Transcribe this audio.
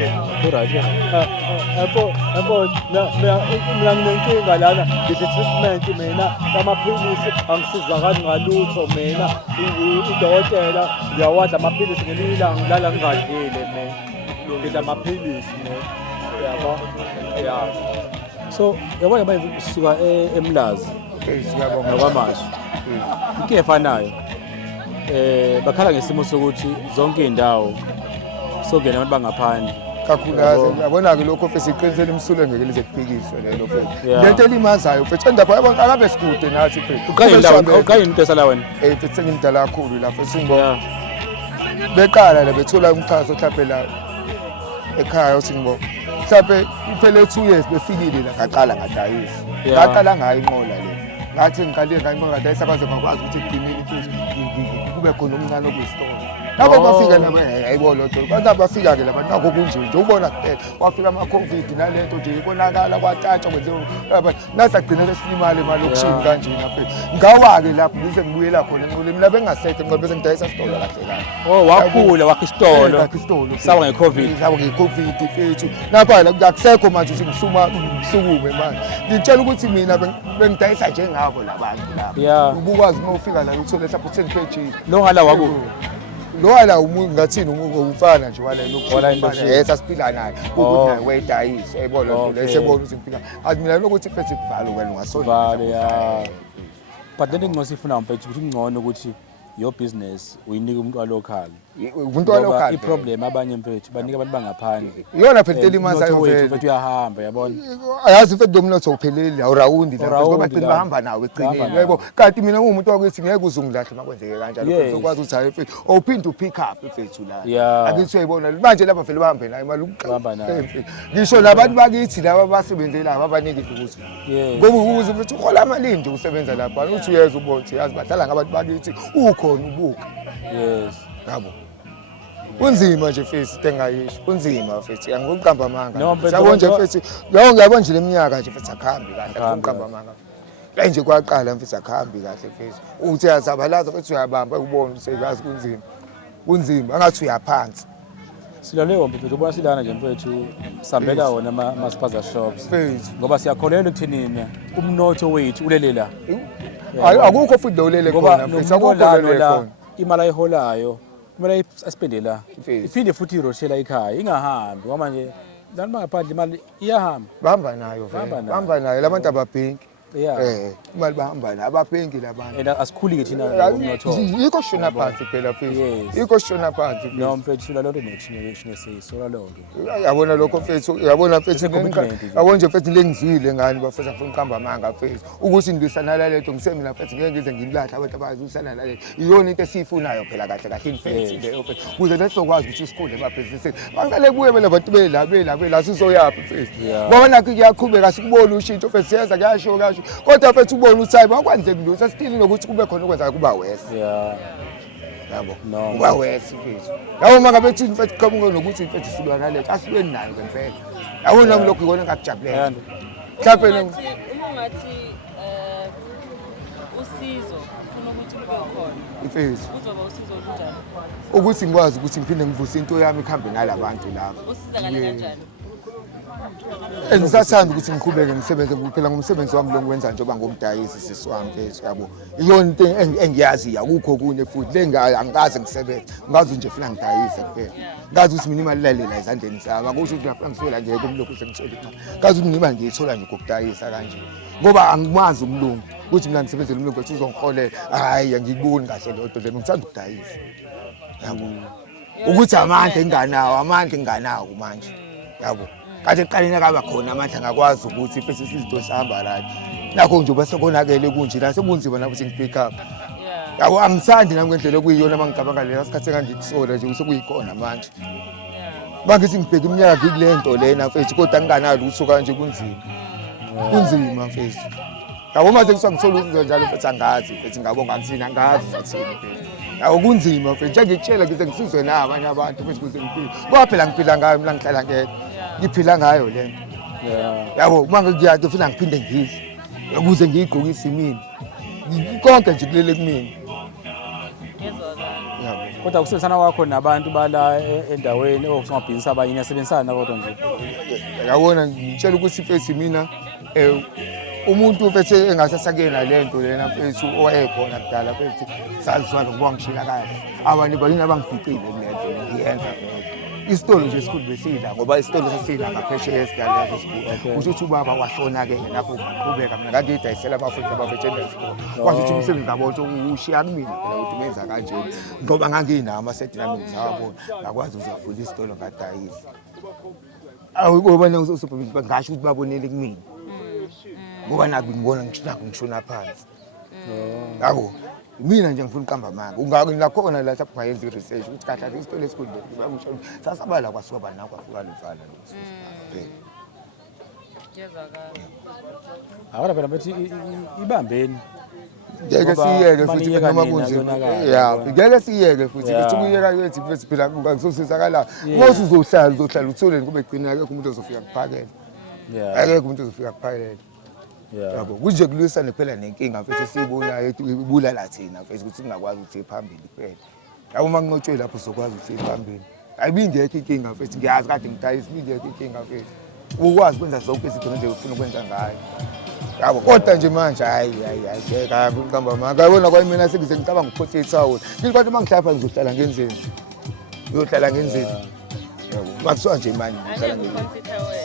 Alright. Yabo mina nginenkinga lana ngi-treatment mina amaphilisi angisizakali ngalutho mina udokotela ngiyawadla amaphilisi ngelinye ilanga ngilala ngingadlile mina ngidla amaphilisi mina yabo ya so yabona manje sisuka eMlazi siyabonga nokwamanje inkinga efanayo bakhala ngesimo sokuthi zonke iy'ndawo sokungena abantu bangaphandle kakhulukazi yabona-ke lokho mfethu iqinisele imsulwe ngeke lize kuphikiswe lelo mfethu lento elimazayo mfethu endaba yabona akabe sikude nathi mfethu uqayini into esala wena mfethu sengimdala kakhulu la mfethu beqala la bethola umxhaso mhlawumbe la ekhaya uthi ngibo mhlawumbe iphele 2 years befikile la ngaqala ngadayisa ngaqala ngayo inqola le ngathi ngiqale ngayo inqola ngadayisa baze ngakwazi ukuthi ekugcineni mfethu kube khona umncane okuyisitolo nabo bafika nabo ayibona lokho bathi bafika ke labantu nakho kunje nje ubona kuphela wafika ama-COVID nalento nje ibonakala kwatatshwa kwenziwa nasagcina sesilimali imali yokushini kanje mfethu ngawa-ke lapho ngize ngibuyela khona enqoleni mina bengingasethe enqoleni bese ngidayisa isitolo kahle kahle wakhula wakha isitolo sawa nge-COVID sawa nge-COVID mfethu napha la akusekho manje ukuthi ngisukume manje ngitshela ukuthi mina bengidayisa njengabo labantu lapho ubukwazi uma ufika la uthole mhlawumbe 10 kg lo ngala wakubo lo ala umuntu ngathini umfana nje wala lokho yesa siphila naye ukuthi naye wayidayisa yayibona lo lesebona ukuthi ngifika athi mina lokuthi mfethu kubhalo wena ungasovale ya but then ngosifuna mfethu ukuthi ngcono ukuthi your business uyinika umuntu walocal umuntu walocal iproblem abanye mfethu banika abantu bangaphandle iyona phela intelimazayo mfethu uyahamba yabona ayazi mfethu domnotho uphelele awurawundi la ngoba phela bahamba nawe eqinile yebo kanti mina ngumuntu wakuthi ngeke uzungilahle makwenzeke kanjalo uzokwazi ukuthi hayi mfethu awuphinde upick up mfethu la akithi uyayibona manje lapha vele bahambe nayo imali uhamba nayo ngisho labantu bakithi laba basebenzela abaniki ukuthi ngoba ukuze mfethu uhola imali nje usebenza lapha uthi uyeza ubona yazi badala ngabantu bakithi ukhona ubuka yabo kunzima nje mfethu engayisho kunzima mfethu angikuqamba amanga yabo nje mfethu lo ngiyabona nje leminyaka nje mfethu akhambi kahle angikuqamba amanga la nje kwaqala mfethu akhambi kahle mfethu uthi yazabalaza mfethu uyabamba ubone usekazi kunzima angathi uyaphansi silaleyo mfethu ubona silana nje mfethu sambela wona ama-spaza shops ngoba siyakholelwa ekuthenini umnotho wethu ulelela akukho futhi lolele khona mfethu akukho lolele khona imali ayiholayo kumele asipendela iphinde futhi iroshela ekhaya ingahambi ngoba manje lana bangaphandle imali iyahamba bahamba nayo labantu ababhenki imali bahamba nayo ababhenki labantu and asikhuli-ke thina umnotho yikho shona phansi phela mfethu yikho shona phansi no mfethu sula lonto nechinesola lonto yabona lokho mfethu yabona mfethu yabona nje mfethu lengizwile ngani bafethu afuna uqamba amanga mfethu ukuthi ngilwisana nalento ngisemina mfethu ngeke ngize ngilahla abantu abazwisana nalento iyona into esiyifunayo phela kahle kahle mfethu leyo mfethu ukuze lesizokwazi ukuthi sikhule emabhizinisini bangale buye bela bantu bela sizoyaphi mfethu ngoba nakho kuyaqhubeka sikubona ushintsho mfethu siyenza kuyasho kodwa mfethu ubona ukuthi hayi bakwenzeki lutho sesithini nokuthi kube khona okwenza kuba wese yabo kuba wese mfethu yabo mangabe thini mfethu qhamuke nokuthi mfethu silwa nalento asilweni nayo ngempela yabo nami lokho ikona ngakujabulela mhlawumbe ungathi usizo ufuna ukuthi kube khona mfethu uzoba usizo olunjani ukuthi ngikwazi ukuthi ngiphinde ngivuse into yami ikhambe nalabantu labo usizakala kanjani Engisathanda ukuthi ngiqhubeke ngisebenze kuphela ngomsebenzi wami lo ngwenza njengoba ngomdayisi sisiwami mfethu yabo iyona into engiyazi akukho kunye futhi angikaze ngisebenze ngazi nje funa ngidayise kuphela ngazi ukuthi mina imali lalela ezandleni zami akusho ukuthi ngiyafuna ngiswela ngeke umlokhu sengithola imali ngazi ukuthi mina ngiyithola nje ngokudayisa kanje ngoba angimazi umlungu ukuthi mina ngisebenzele umlungu ukuthi uzongiholela hayi angikuboni kahle lento le ngithanda ukudayisa yabo ukuthi amandla enganawo manje yabo kanti eqaleni akaba khona amandla ngakwazi ukuthi mfethu izinto sihamba right nakho nje basekonakele kunje la sekunzima nabo sengipick up yabo angisandi nami ngendlela okuyiyona mangicabanga lela sikhathi engangikusola nje usekuyikhona manje bangithi ngibheka iminyaka ngikule lena mfethu kodwa nginganalo ukuthi kanje kunzima mfethu yabo manje kusangithola usizo njalo mfethu angazi mfethu ngabonga ngithina angazi sathini mfethu yawo kunzima mfethu nje ngitshela ngize ngisizwe nabanye abantu mfethu kuze ngiphile ngoba phela ngiphila ngayo mina ngihlala ngedwa ngiphila ngayo lento yabo manje ngiyathi ufuna ngiphinde ngidle ukuze ngiyigqokise imini konke nje kulele kumina ngezwa yabo kodwa ukusebenzisana kwakho nabantu bala endaweni osomabhizinisi abanye niyasebenzisana kodwa nje yabona ngitshela ukuthi mfethu mina umuntu mfethu engasasakela lento lena mfethu owayekhona kudala mfethu saziswana ngoba ngishila kahle abanye balini abangificile lento ngiyenza isitolo nje esikhulu besila ngoba isitolo sesila ngaphesheya esigala esikhulu kusho ukuthi ubaba washona ke lapho ngaqhubeka mina kanti idayisela abafowethu abafetshela isikhulu kwasho ukuthi umsebenzi ngabo ushiya kumina phela ukuthi menza kanje ngoba nganginawo amaset nami ngizawabona ngakwazi ukuzavula isitolo ngadayisa ngoba ngasho ukuthi babonele kumina ngoba naku ngibona ngishona phansi yabo mina nje ngifuna uqamba amanga nakhona la lapha yenza i-research ukuthi kahle isitolo esikhulu ngishona sasabala kwasuka nakho afika luvala Yazakala. Awona phela bathi ibambeni ngeke siyeke futhi noma kunzima ngeke siyeke futhi ukuthi kuyeka yethi futhi phela ngizosizakala ngosi uzohlala utholeni kube gcina akekho umuntu ozofika kuphakela akekho umuntu ozofika kuphakela yabo kuje kulwisana phela nenkinga mfethu siyibonayo ibulala thina mfethu ukuthi singakwazi ukuthi phambili kuphela yabo manginqotshwe lapho uzokwazi ukuthi phambili ayibingekho inkinga mfethu ngiyazi kade ngidayisa ibingekho inkinga mfethu ukwazi kwenza zonke izinto nje ufuna ukwenza ngayo yabo kodwa nje manje hayi ngeke ukuqamba amanga yabona kwa mina sengize ngicabanga ukuphosa ithawula ngithi bantu mangihlapha ngizohlala ngenzeni ngiyohlala ngenzeni yabo makusuka nje manje ngihlala ngenzeni